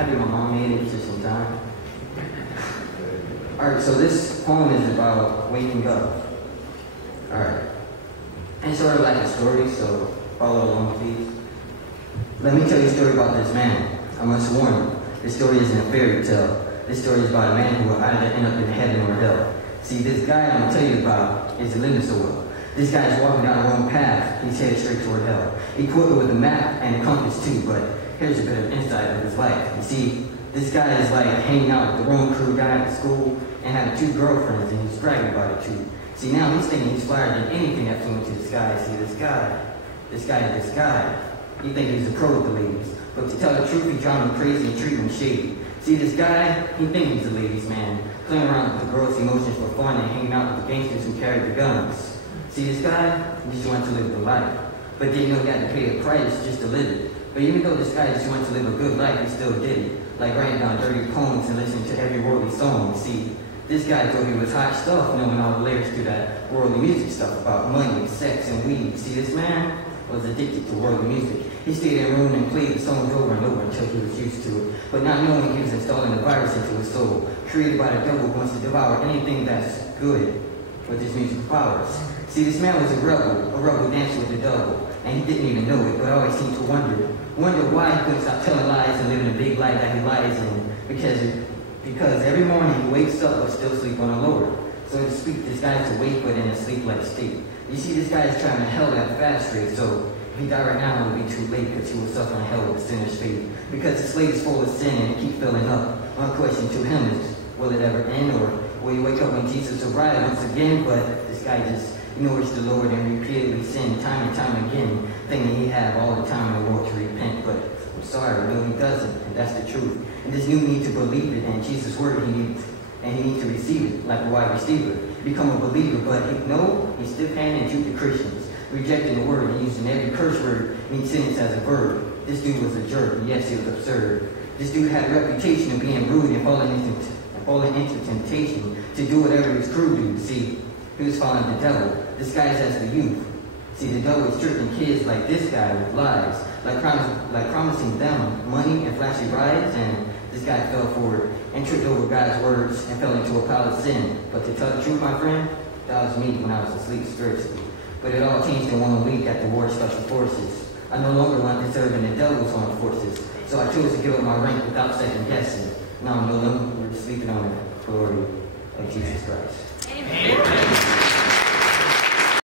having my mom made it just in time. Alright, so this poem is about waking up. Alright. And sort of like a story, so follow along, please. Let me tell you a story about this man. I must warn you, this story isn't a fairy tale. This story is about a man who will either end up in heaven or hell. See, this guy I'm going to tell you about isn't living so well. This guy is walking down the wrong path. He's headed straight toward hell. Equipped with a map and a compass too, but here's a bit of insight of his life. You see, this guy is like hanging out with the wrong crew guy at school and having 2 girlfriends, and he's bragging about it too. See, now he's thinking he's flyer than anything that flew into the sky. See, this guy. He thinks he's a pro with the ladies. But to tell the truth, he drives him crazy and treat him shady. See, this guy, he thinks he's a ladies' man, playing around with the girls' emotions for fun and hanging out with the gangsters who carry the guns. See, this guy, he just wants to live the life. But then you know he had to pay a price just to live it. But even though this guy just wants to live a good life, he still did it. Like writing down dirty poems and listening to every worldly song. See, this guy thought he was hot stuff, knowing all the lyrics to that worldly music stuff about money, sex, and weed. See, this man was addicted to worldly music. He stayed in a room and played the songs over and over until he was used to it. But not knowing he was installing a virus into his soul, created by the devil who wants to devour anything that's good with his musical powers. See, this man was a rebel dancing with the devil, and he didn't even know it, but always seemed to wonder why he couldn't stop telling lies and living a big lie that he lies in, because every morning he wakes up but still sleep on the Lord. So to speak, this guy is awake but in a sleep-like state. You see, this guy is trying to hell that fast rate, so if he died right now, it would be too late because he will suffer in hell with a sinner's fate. Because the slate is full of sin and it keeps filling up. My question to him is, will it ever end, or will he wake up when Jesus arrives once again? But this guy just ignores the Lord and repeatedly sin time and time again, thinking he have all the time in the world to repent. But I'm sorry, no, he doesn't, and that's the truth. And this new need to believe it, and Jesus' word, he needs to receive it like a wide receiver. Become a believer, but he's stiff-handed and the Christians, rejecting the word and using every curse word in each sentence as a verb. This dude was a jerk, and yes, he was absurd. This dude had a reputation of being rude and falling into temptation to do whatever his crew do. See, he was following the devil, disguised as the youth. See, the devil is tricking kids like this guy with lies, like promising them money and flashy rides, and this guy fell for it and tripped over God's words and fell into a pile of sin. But to tell the truth, my friend, that was me when I was asleep spiritually. But it all changed in 1 week at the War Special Forces. I no longer wanted to serve in the devil's armed forces, so I chose to give up my rank without second guessing. Now I'm no longer sleeping on the glory of Jesus Christ. Amen.